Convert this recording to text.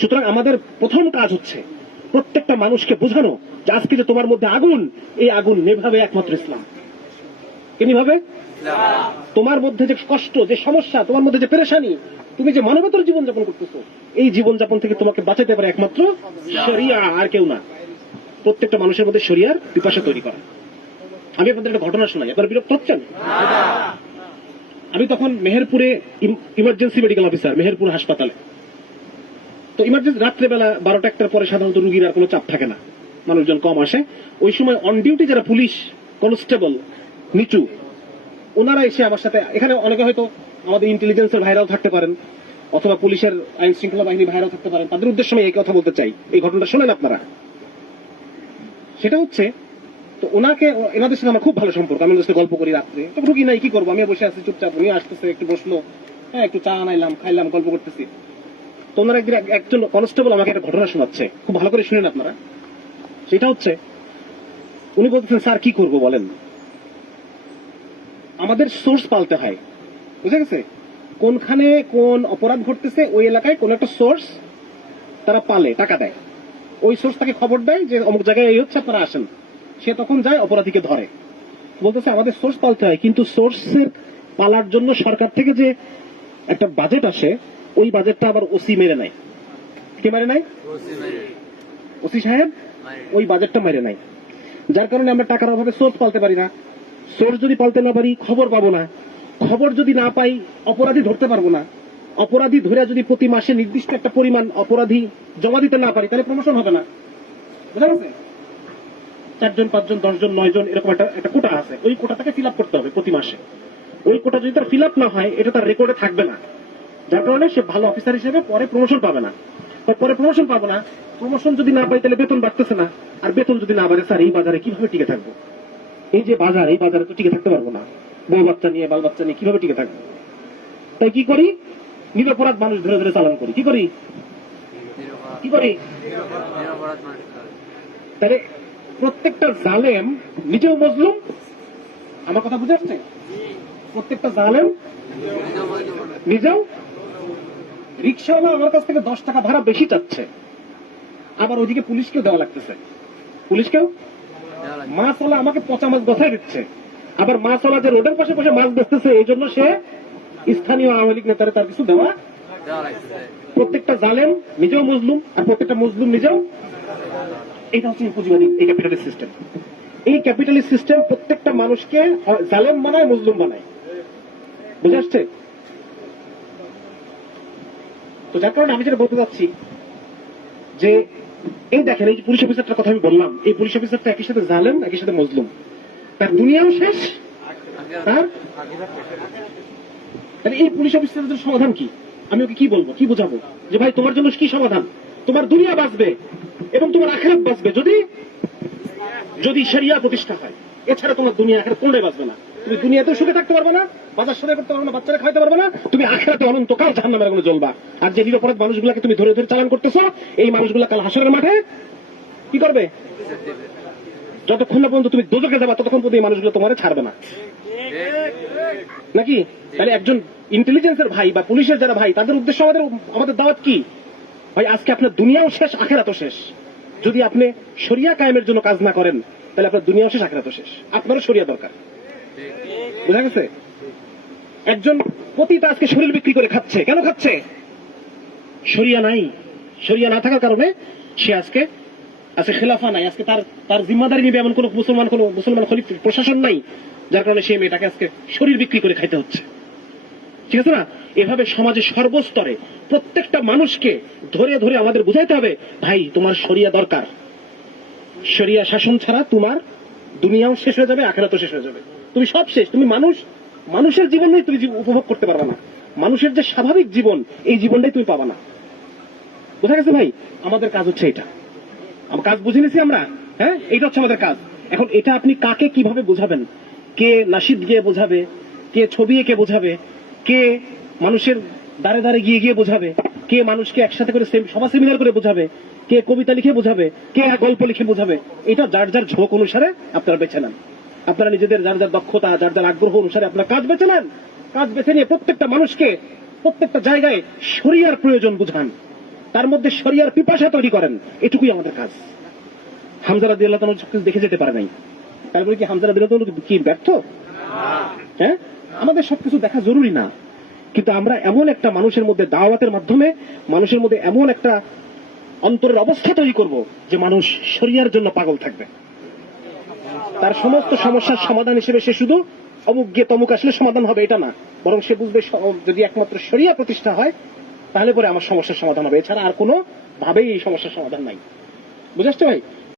সুতরাং আমাদের প্রথম কাজ হচ্ছে প্রত্যেকটা মানুষকে বোঝানো যে আজকে যে তোমার মধ্যে আগুন, এই আগুন নেভাবে একমাত্র ইসলাম। কে নিভাবে? তোমার মধ্যে যে কষ্ট, যে সমস্যা, তোমার মধ্যে যে পেরেশানি, তুমি যে মানবতার জীবনযাপন করতেছো, এই জীবনযাপন থেকে তোমাকে বাঁচাতে পারে একমাত্র শরিয়া, আর কেউ না। প্রত্যেকটা মানুষের মধ্যে শরিয়ার পিপাসা তৈরি করা। আমি আপনাদের একটা ঘটনা শোনাই, আপনারা বিরক্ত হচ্ছেন? আমি তখন মেহেরপুরে ইমার্জেন্সি মেডিকেল অফিসার, মেহেরপুর হাসপাতালে। তো ইমার্জেন্সি রাত্রেবেলা 12টা-1টার পরে সাধারণত রুগীর আর কোনো চাপ থাকে না, মানুষজন কম আসে। ওই সময় অন ডিউটি যারা পুলিশ কনস্টেবল নিচু, ওনারা এসে আমার সাথে, এখানে অনেকে হয়তো আমাদের ইন্টেলিজেন্সের ভাইরাও থাকতে পারেন, অথবা পুলিশের আইন শৃঙ্খলা বাহিনী ভাইরাও থাকতে পারেন, তাদের উদ্দেশ্যে আমি এই কথা বলতে চাই। এই ঘটনাটা শোনেন আপনারা। সেটা হচ্ছে, তো ওনাকে, এনাদের সাথে আমার খুব ভালো সম্পর্ক, আমি ওদের সাথে গল্প করি রাত্রে। তো রুগী নাই, কি করবো, আমি বসে আছি চুপচাপ, উনি আসতেছে, একটু বসলো, হ্যাঁ একটু চা আনাইলাম, খাইলাম, গল্প করতেছি। তো ওনারা একজন কনস্টেবল আমাকে একটা ঘটনা শোনাচ্ছে, খুব ভালো করে শুনেন আপনারা। সেটা হচ্ছে, উনি বলতেছেন, স্যার কি করবো বলেন, আমাদের সোর্স পালতে হয়, বুঝে গেছে? কোনখানে কোন অপরাধ ঘটতেছে, ওই এলাকায় কোন একটা সোর্স তারা পালে, টাকা দেয়, ওই সোর্স তাকে খবর দেয় যে অমুক জায়গায় এই হচ্ছে, আপনারা আসেন। সে তখন যায়, অপরাধীকে ধরে। বলতেছে আমাদের সোর্স পালতে হয়, কিন্তু সোর্সের পালার জন্য সরকার থেকে যে একটা বাজেট আসে, ওই বাজেটটা আবার ওসি মেরে নেয়। কে মেরে নেয়? ওসি সাহেব ওই বাজেটটা মেরে নেয়। যার কারণে আমরা টাকার অভাবে সোর্স পালতে পারি না। সোর্স যদি পালতে না পারি, খবর পাবো না। খবর যদি না পাই, অপরাধী ধরতে পারবো না। অপরাধী ধরে যদি প্রতি মাসে নির্দিষ্ট একটা পরিমাণ অপরাধী জমা দিতে না পারি, তাহলে প্রমোশন হবে না। বুঝা গেছে? 4 জন 5 জন 10 জন 9 জন এরকম একটা কোটা আছে, ওই কোটাটাকে ফিল আপ করতে হবে প্রতি মাসে। ওই কোটা যদি তার ফিল আপ না হয়, এটা তার রেকর্ডে থাকবে না। যার কারণে সে ভালো অফিসার হিসেবে পরে প্রমোশন পাবে না। পরে প্রমোশন পাবো না, প্রমোশন যদি না পাই তাহলে বেতন বাড়তেছে না, আর বেতন যদি না বাড়ে, স্যার এই বাজারে কিভাবে টিকে থাকবো? এই যে বাজার, এই বাজারে তো টিকে থাকতে পারবো না, বউ বাচ্চা নিয়ে, বাল বাচ্চা নিয়ে কিভাবে টিকে থাকবো? তাই কি করি? নিরপরাধ মানুষ ধরে ধরে চালান করি। কি করি? তাহলে প্রত্যেকটা জালেম নিজেও মজলুম। আমার কথা বুঝে আসছে? প্রত্যেকটা জালেম নিজেও। রিক্সাওয়ালা আমার কাছ থেকে 10 টাকা ভাড়া বেশি চাচ্ছে, আবার ওইদিকে পুলিশকেও দেওয়া লাগতেছে। পুলিশকেও মাছওয়ালা আমাকে পচা মাছ গছাই দিচ্ছে, আবার মাছওয়ালা যে রোডের পাশে বসে মাছ বেচতেছে, এই জন্য সে স্থানীয় আওয়ামী লীগ নেতারে তার কিছু দেওয়া। প্রত্যেকটা জালেম নিজেও মজলুম, আর প্রত্যেকটা মজলুম নিজেও। এটা হচ্ছে পুঁজিবাদী, এই ক্যাপিটালিস্ট সিস্টেম। এই ক্যাপিটালিস্ট সিস্টেম প্রত্যেকটা মানুষকে জালেম বানায়, মজলুম বানায়। বুঝে আসছে? তো যার কারণে আমি যেটা বলতে চাচ্ছি যে, এই দেখেন, এই যে পুলিশ অফিসারটার কথা আমি বললাম, এই পুলিশ অফিসারটা একই সাথে জালেম, একই সাথে মজলুম। তার দুনিয়াও শেষ, তার। তাহলে এই পুলিশ অফিসারদের সমাধান কি? আমি ওকে কি বলবো, কি বোঝাবো যে ভাই তোমার জন্য কি সমাধান? তোমার দুনিয়া বাঁচবে এবং তোমার আখিরাত বাঁচবে যদি শরিয়া প্রতিষ্ঠা হয়। এছাড়া তোমার দুনিয়া আখিরাত কোনটাই বাঁচবে না। তুমি দুনিয়াতেও সুখে থাকতে পারবে না, বাজার সদাই করতে পারবে না, বাচ্চারা খাইতে পারবে না, তুমি আখিরাতে অনন্তকাল জাহান্নামের আগুনে জ্বলবা। আর যে নিরপরাধ মানুষগুলোকে তুমি ধরে ধরে চালান করতেছো, এই মানুষগুলা কাল হাসরের মাঠে কি করবে? যতক্ষণ না পর্যন্ত তুমি দোজখে যাবা, ততক্ষণ পর্যন্ত এই মানুষগুলো তোমারে ছাড়বে না, নাকি? তাহলে একজন ইন্টেলিজেন্সের ভাই বা পুলিশের যারা ভাই, তাদের উদ্দেশ্য আমাদের দাওয়াত কি? ভাই আজকে আপনার দুনিয়াও শেষ, আখিরাতও শেষ। যদি আপনি শরিয়া কায়েমের জন্য কাজ না করেন, তাহলে আপনার দুনিয়াও শেষ, আখিরাতও শেষ। আপনারও শরিয়া দরকার। বুঝা গেছে? একজন পতিতা আজকে শরীর বিক্রি করে খাচ্ছে। কেন খাচ্ছে? শরিয়া নাই। শরিয়া না থাকার কারণে সে আজকে খেলাফা নাই, আজকে তার জিম্মাদারি নিবে এমন কোন মুসলমান খলিফা প্রশাসন নাই, যার কারণে সে মেয়েটাকে আজকে শরীর বিক্রি করে খাইতে হচ্ছে। ঠিক আছে না? এভাবে সমাজের সর্বস্তরে প্রত্যেকটা মানুষকে ধরে ধরে আমাদের বুঝাইতে হবে, ভাই তোমার শরিয়া দরকার। শরিয়া শাসন ছাড়া তোমার দুনিয়াও শেষ হয়ে যাবে, আখিরাতও শেষ হয়ে যাবে। তুমি সব শেষ। তুমি মানুষের জীবনটাই তুমি উপভোগ করতে পারবে না। মানুষের যে স্বাভাবিক জীবন, এই জীবনটাই তুমি পাবা না। বোঝা গেছে ভাই? আমাদের কাজ হচ্ছে এটা। কাজ বুঝে নিছি আমরা, হ্যাঁ, এইটা হচ্ছে আমাদের কাজ। এখন এটা আপনি কাকে কিভাবে বোঝাবেন? কে নাশিদ গিয়ে বোঝাবে, কে ছবি এঁকে বোঝাবে, কে মানুষের দাঁড়ে দাঁড়ে গিয়ে গিয়ে বোঝাবে, কে মানুষকে একসাথে করে সভা সেমিনার করে বোঝাবে, কে কবিতা লিখে বোঝাবে, কে গল্প লিখে বোঝাবে, এটা যার যার ঝোঁক অনুসারে আপনারা বেছে নেন। আপনারা নিজেদের যার যার দক্ষতা, যার যার আগ্রহ অনুসারে আপনারা কাজ বেছে নেন। কাজ বেছে নিয়ে প্রত্যেকটা মানুষকে প্রত্যেকটা জায়গায় শরিয়ার প্রয়োজন বুঝান। তার মধ্যে শরিয়ার পিপাসা তৈরি করেন, এটুকুই আমাদের কাজ। হামজা রাদিয়াল্লাহু তাআলা সবকিছু দেখে যেতে পারে নাই, তারপরে কি হামজা রাদিয়াল্লাহু তাআলা কি ব্যর্থ? হ্যাঁ, আমাদের সবকিছু দেখা জরুরি না, কিন্তু আমরা এমন একটা মানুষের মধ্যে দাওয়াতের মাধ্যমে মানুষের মধ্যে এমন একটা অন্তরের অবস্থা তৈরি করব যে মানুষ শরিয়ার জন্য পাগল থাকবে। তার সমস্ত সমস্যার সমাধান হিসেবে সে শুধু অমুক গিয়ে তমুক আসলে সমাধান হবে এটা না, বরং সে বুঝবে যদি একমাত্র শরিয়া প্রতিষ্ঠা হয় তাহলে পরে আমার সমস্যার সমাধান হবে, এছাড়া আর কোনো ভাবেই এই সমস্যার সমাধান নাই। বুঝাচ্ছ ভাই?